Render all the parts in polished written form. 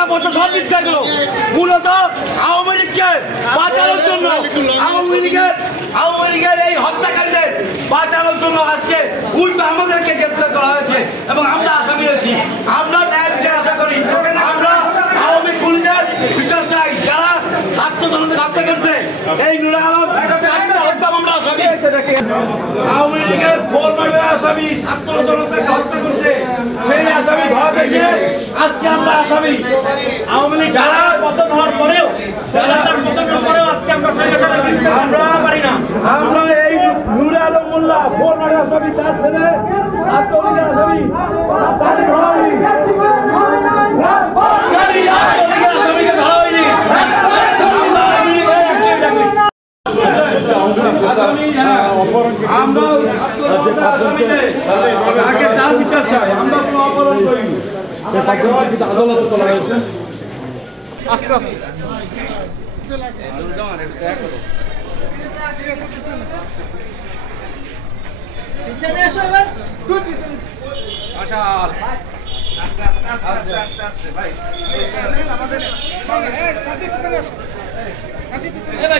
টাকা পয়সা সব মিথ্যা গেল মূলত আওয়ামী লীগকে বাঁচানোর জন্য আওয়ামী লীগের এই হত্যাকারীদের বাঁচানোর জন্য আজকে উল্টো আমাদেরকে গ্রেপ্তার করা হয়েছে এবং আমরা আসামি হয়েছি। আমরা ন্যায় বিচার আশা করি। আমরা আওয়ামী খুনিদের বিচার চাই যারা ছাত্র জনতাকে হত্যা করছে। এই নুরে আলম হত্যা মামলা আসামি, আওয়ামী লীগের ফোর মার্ডার আসামি, ছাত্র জনতাকে হত্যা করছে সেই আসামি ধরা থেকে আজকে আমরা আসামি। আওয়ামী লীগ যারা পতন হওয়ার পরেও আজকে আমরা এই নুরে আলম মোল্লা ফোর মার্ডার আসামি তার ছেলে ছাত্র লীগের আসামি তাকে ধরা হয়নি, আসামিকে ধরা হয়নি। আমরা আগে তার বিচার চাই, আমরা কোনো অপরাধ করিনি। আদালতে তোলা হয়েছে আস্তে আস্তে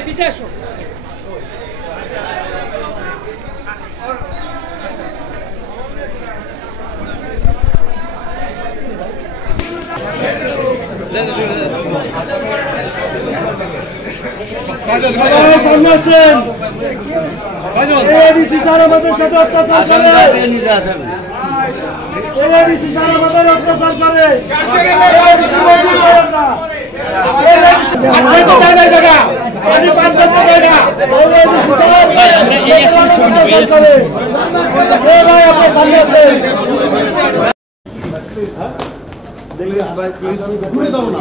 পিছিয়ে আসো। সামনে আসেন। এডিসি স্যার আমাদের সাথে অত্যাচার করে, এডিসি স্যার আমাদের অত্যাচার করে, এডিসি মোদি স্যার না আপনার সামনে আসেন। ঘুরে দাও না।